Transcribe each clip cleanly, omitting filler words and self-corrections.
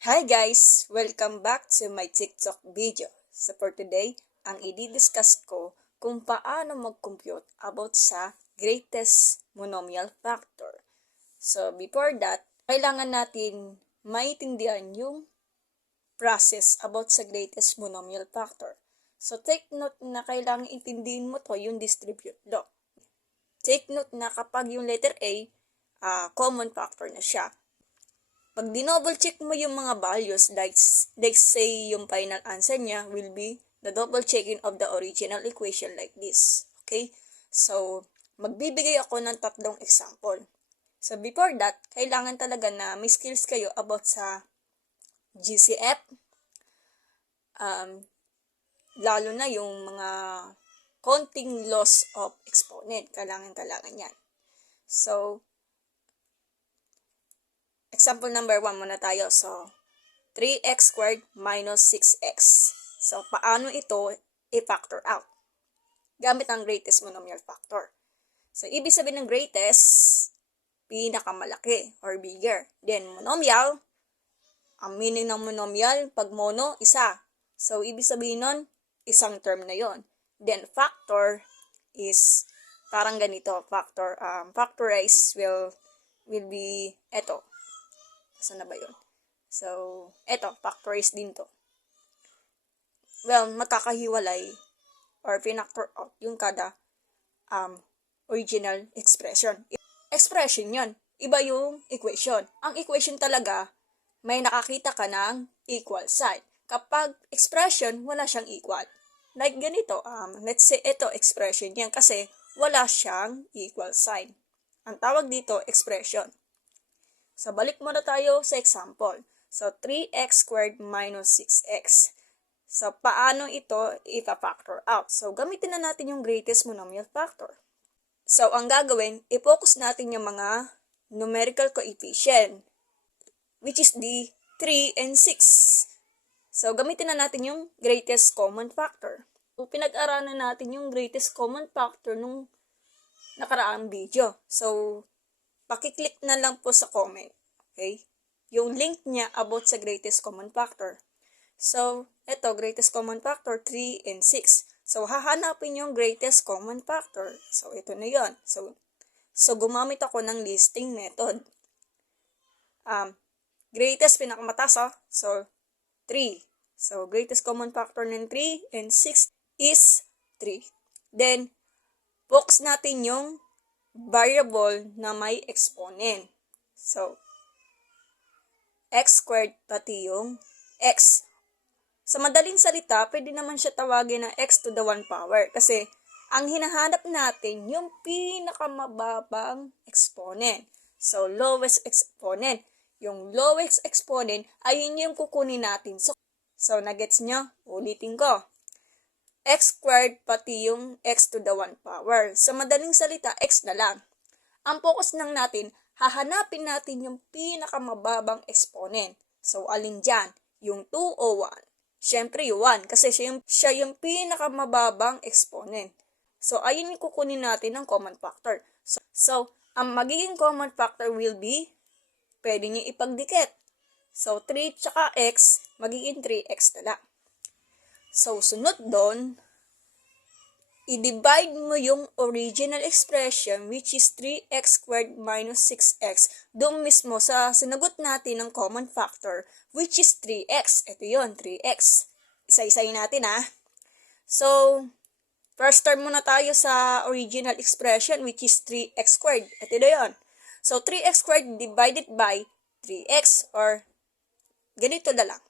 Hi guys! Welcome back to my TikTok video. So for today, ang i-discuss ko kung paano mag-compute about sa greatest monomial factor. So before that, kailangan natin maintindihan yung process about sa greatest monomial factor. So take note na kailangan intindihin mo to yung distribute law. Take note na kapag yung letter A, common factor na siya. Pag dinouble check mo yung mga values, like say yung final answer niya will be the double checking of the original equation like this. Okay? So, magbibigay ako ng tatlong example. So, before that, kailangan talaga na may skills kayo about sa GCF. Lalo na yung mga counting laws of exponent. Kailangan yan. So, example number 1 muna tayo. So, 3x squared minus 6x. So, paano ito i-factor out? Gamit ang greatest monomial factor. So, ibig sabihin ng greatest, pinakamalaki or bigger. Then, monomial, ang meaning ng monomial, pag mono, isa. So, ibig sabihin nun, isang term na yon. Then, factor is parang ganito. Factorize will be eto. Saan na ba yun? So, eto, factorize din to. Well, magkakahiwalay or pinactor out yung kada original expression. Expression yun. Iba yung equation. Ang equation talaga, may nakakita ka ng equal sign. Kapag expression, wala siyang equal. Like ganito, let's say ito expression yan kasi wala siyang equal sign. Ang tawag dito, expression. So, balik muna tayo sa example. So, 3x squared minus 6x. So, paano ito ipa-factor out? So, gamitin na natin yung greatest monomial factor. So, ang gagawin, i-focus natin yung mga numerical coefficient, which is the 3 and 6. So, gamitin na natin yung greatest common factor. So, pinag-aralan natin yung greatest common factor nung nakaraang video. So, pakiclick na lang po sa comment. Okay? Yung link niya about sa greatest common factor. So, ito, greatest common factor, 3 and 6. So, hahanapin yung greatest common factor. So, ito na yon. So, gumamit ako ng listing method. Greatest, pinakamataas, So, 3. So, greatest common factor ng 3 and 6 is 3. Then, focus natin yung variable na may exponent. So, x squared pati yung x. Sa madaling salita, pwede naman siya tawagin na x to the 1 power. Kasi, ang hinahanap natin yung pinakamababang exponent. So, lowest exponent. Yung lowest exponent ay yun yung kukunin natin. So nagets nyo? Ulitin ko. X squared pati yung x to the 1 power. Sa madaling salita, x na lang. Ang focus lang natin, hahanapin natin yung pinakamababang exponent. So, alin dyan? Yung 2 o 1? Siyempre yung 1 kasi siya yung pinakamababang exponent. So, ayun yung kukunin natin ng common factor. So, ang magiging common factor will be, pwede nyo ipagdikit. So, 3 tsaka x, magiging 3x na lang. So, sunod doon, i-divide mo yung original expression which is 3x squared minus 6x doon mismo sa sinagot natin ng common factor which is 3x. Ito yon 3x. Isa-isayin natin So, first term muna tayo sa original expression which is 3x squared. Ito yon. So, 3x squared divided by 3x or ganito na lang.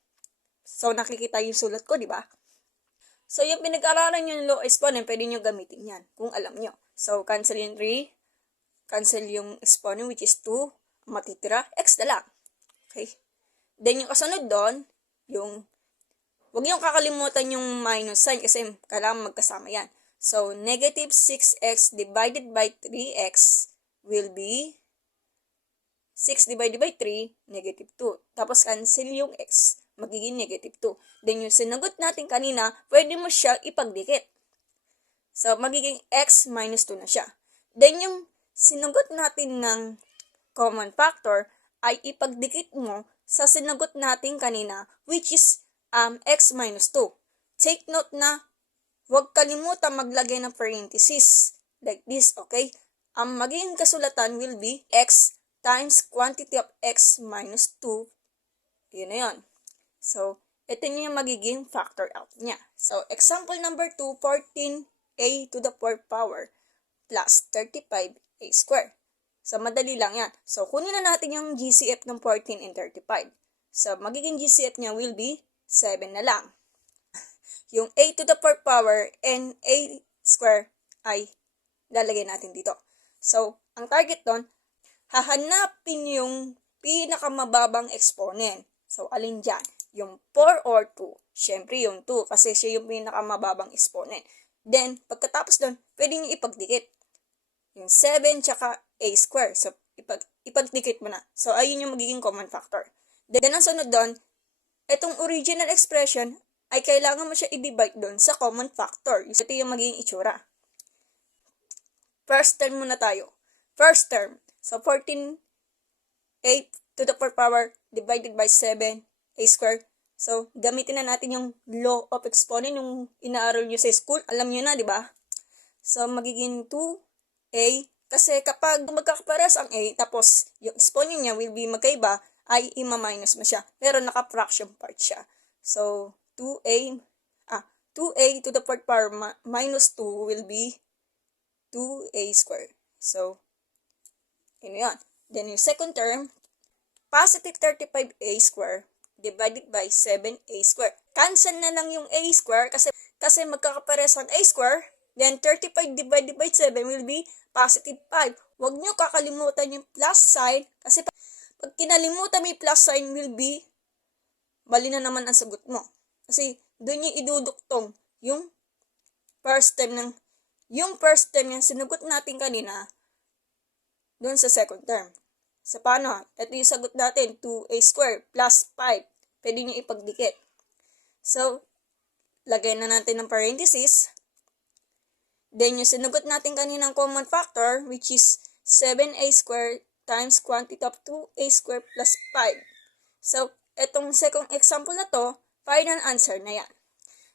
So, nakikita yung sulat ko, di ba? So, yung pinag-aralan nyo yung low exponent, pwede nyo gamitin yan kung alam nyo. So, cancel yung 3, cancel yung exponent which is 2, matitira, x na lang. Okay? Then, yung kasunod doon, huwag nyo kakalimutan yung minus sign kasi kailangan magkasama yan. So, negative 6x divided by 3x will be 6 divided by 3, negative 2. Tapos, cancel yung x. Magiging negative 2. Then, yung sinagot natin kanina, pwede mo siya ipagdikit. So, magiging x minus 2 na siya. Then, yung sinagot natin ng common factor ay ipagdikit mo sa sinagot natin kanina, which is x minus 2. Take note na huwag kalimutan maglagay ng parenthesis like this, okay? Ang magiging kasulatan will be x times quantity of x minus 2. Yun na yun. So, ito yung magiging factor out niya. So, example number 2, 14a to the 4th power plus 35a squared. So, madali lang yan. So, kunin na natin yung GCF ng 14 and 35. So, magiging GCF niya will be 7 na lang. Yung a to the 4th power and a square ay lalagay natin dito. So, ang target doon, hahanapin yung pinakamababang exponent. So, alin dyan? Yung 4 or 2. Siyempre, yung 2 kasi siya yung pinakamababang exponent. Then, pagkatapos doon, pwede nyo ipagdikit. Yung 7 tsaka a square. So, ipagdikit mo na. So, ayun yung magiging common factor. Then, ang sunod doon, itong original expression ay kailangan mo siya i-divide doon sa common factor. Ito yung magiging itsura. First term muna tayo. First term. So, 14a to the 4th power divided by 7 a squared. So, gamitin na natin yung law of exponent, yung inaaral nyo sa school. Alam nyo na, di ba? So, magiging 2a. Kasi kapag magkakapares ang a, tapos yung exponent niya will be magkaiba, ay ima-minus mo siya. Pero naka-fraction part siya. So, 2a to the 4th power minus 2 will be 2a squared. So, yun yan. Then, yung second term, positive 35a squared divided by 7a squared. Cancel na lang yung a squared kasi magkakapares ang a squared. Then, 35 divided by 7 will be positive 5. Huwag nyo kakalimutan yung plus sign kasi pag kinalimutan mo yung plus sign will be mali na naman ang sagot mo. Kasi doon yung iduduktong yung first term yung sinugot natin kanina doon sa second term. Sa paano? Ito yung sagot natin, 2a squared plus 5. Pwede nyo ipagdikit. So, lagay na natin ng parenthesis. Then, yung sinugot natin kaninang common factor, which is 7a squared times quantity of 2a squared plus 5. So, itong second example na to, final answer na yan.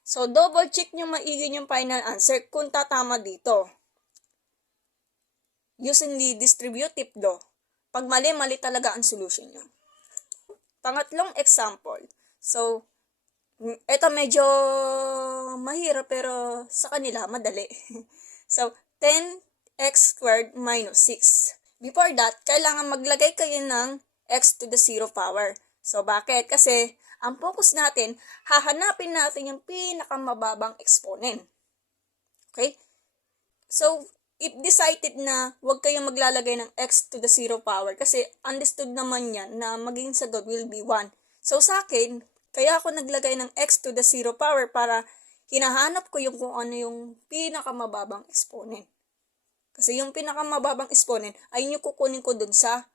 So, double check nyo maigi yung final answer kung tatama dito. Using the distributive law. Pag mali talaga ang solution nyo. Pangatlong example. So, ito medyo mahirap pero sa kanila madali. So, 10x squared minus 6. Before that, kailangan maglagay kayo ng x to the 0 power. So, bakit? Kasi, ang focus natin, hahanapin natin yung pinakamababang exponent. Okay? So, if decided na huwag kayong maglalagay ng x to the 0 power kasi understood naman yan na maging sagot will be 1. So, sa akin, kaya ako naglagay ng x to the 0 power para hinahanap ko yung kung ano yung pinakamababang exponent. Kasi yung pinakamababang exponent ay yung kukunin ko dun sa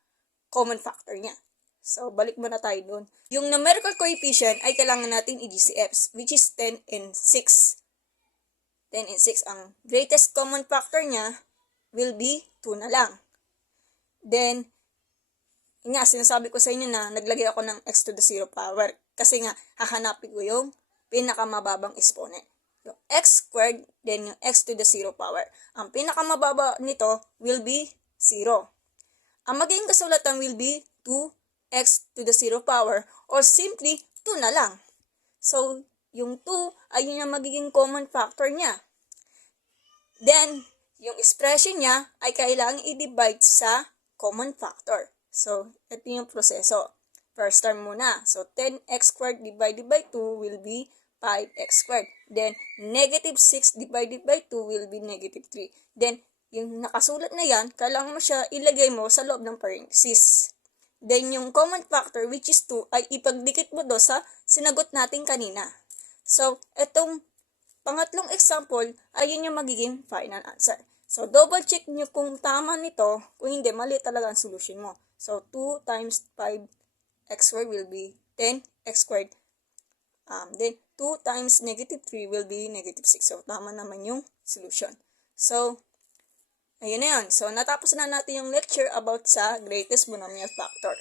common factor niya. So, balik muna tayo dun. Yung numerical coefficient ay kailangan natin i-GCFs, which is 10 and 6. 10 and 6. Ang greatest common factor niya will be 2 na lang. Then, nga, sinasabi ko sa inyo na naglagay ako ng x to the 0 power. Kasi nga, hahanapin ko yung pinakamababang exponent. Yung x squared, then yung x to the 0 power. Ang pinakamababa nito will be 0. Ang magiging kasulatan will be 2x to the 0 power or simply 2 na lang. So, yung 2 ay yun yung magiging common factor niya. Then, yung expression niya ay kailangan i-divide sa common factor. So, ito yung proseso. First term muna. So, 10x squared divided by 2 will be 5x squared. Then, negative 6 divided by 2 will be negative 3. Then, yung nakasulat na yan, kailangan mo siya ilagay mo sa loob ng parenthesis. Then, yung common factor, which is 2, ay ipagdikit mo do sa sinagot natin kanina. So, itong pangatlong example ay yun yung magiging final answer. So, double check nyo kung tama nito. Kung hindi, mali talaga ang solution mo. So, 2 times 5x squared will be 10x squared. Then, 2 times negative 3 will be negative 6. So, tama naman yung solution. So, ayun na yun. So, natapos na natin yung lecture about sa greatest monomial factor.